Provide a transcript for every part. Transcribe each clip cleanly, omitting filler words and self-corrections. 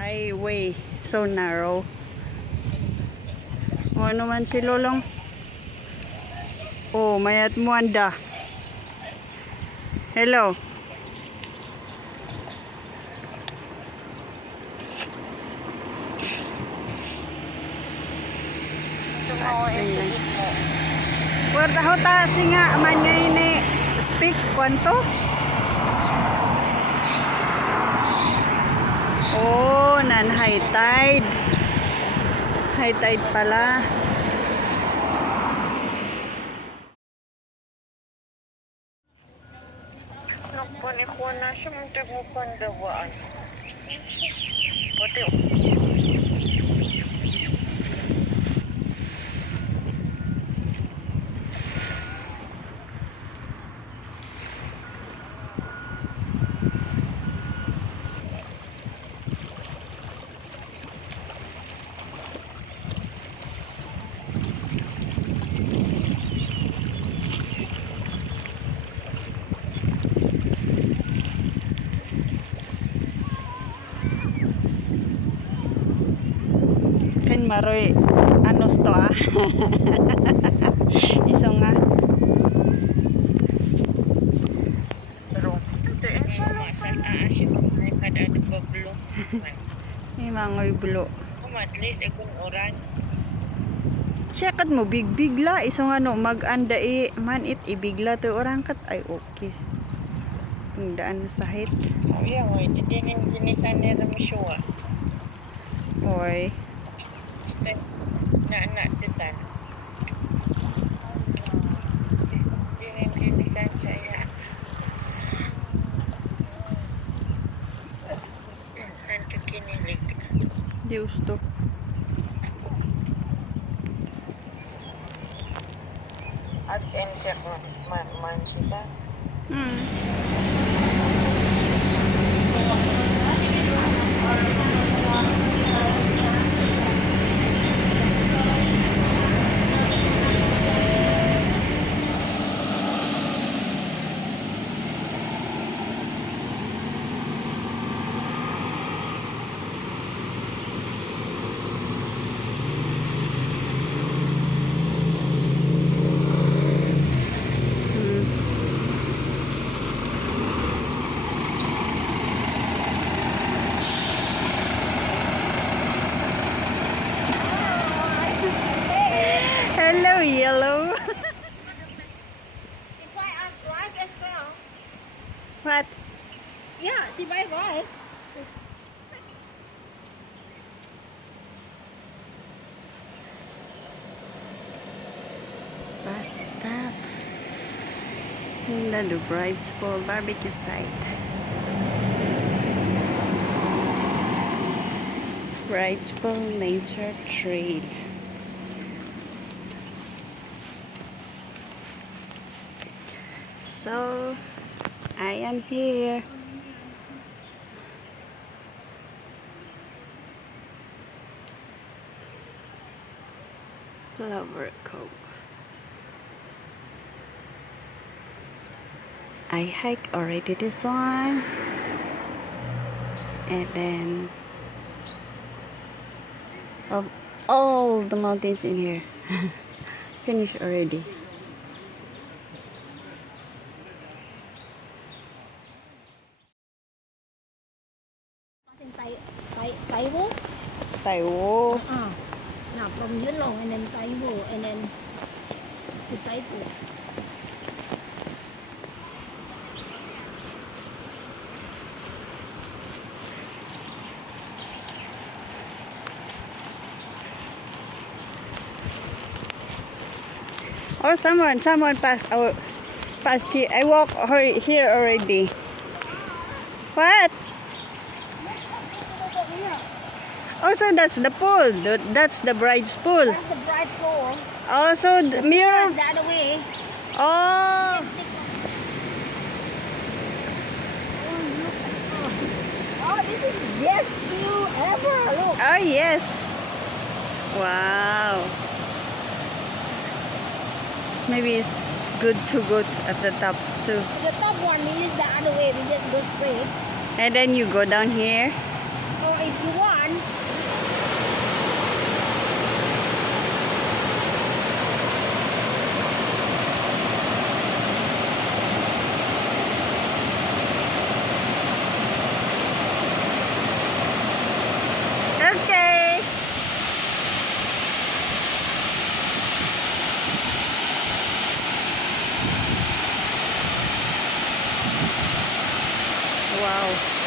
Highway so narrow. O ano man si Lolong? Oh, mayat mo anda. Hello. Puerta hota singa man nga ini speak kwanto? Oh, nan high tide. High tide pala. Napanikuha na siya muntik mo pandawaan. Pati kan maroy anos to ah. Iso nga. pero ito ang sumasas siya may kada ano bablo. Ni mangoy bulo. At least ikong oran. Check mo big la iso nga no mag-anda man it ibigla to orang kat ay okay. Ang daan sa hit. Ay, hindi din yung binisan nila masyuwa. Oy. Basta na ditan. Hindi yung binisan siya ya. Nanto kinilig. Diyos to. At siya man siya. The Bride's Pool barbecue site. Bride's Pool Nature Trail. So, I am here. Clover Cove. I hike already this one, and then of all the mountains in here, finished already. Taiwo. Taiwo. Now from Yunlong and then Taiwo and then to Taipo. Oh, someone passed here. I walk here already. What? Oh, so that's the pool. That's the bride's pool. That's the bride pool. Oh, so the mirror. The other way. Oh, Oh, this is the best view ever. Look. oh yes. Wow. Maybe it's good to go at the top too. The top one is the other way. We just go straight. And then you go down here. Or if you want, Okay. Wow.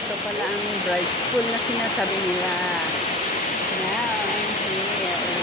Ito pala ang bride school na sinasabi nila. Now, I'm here.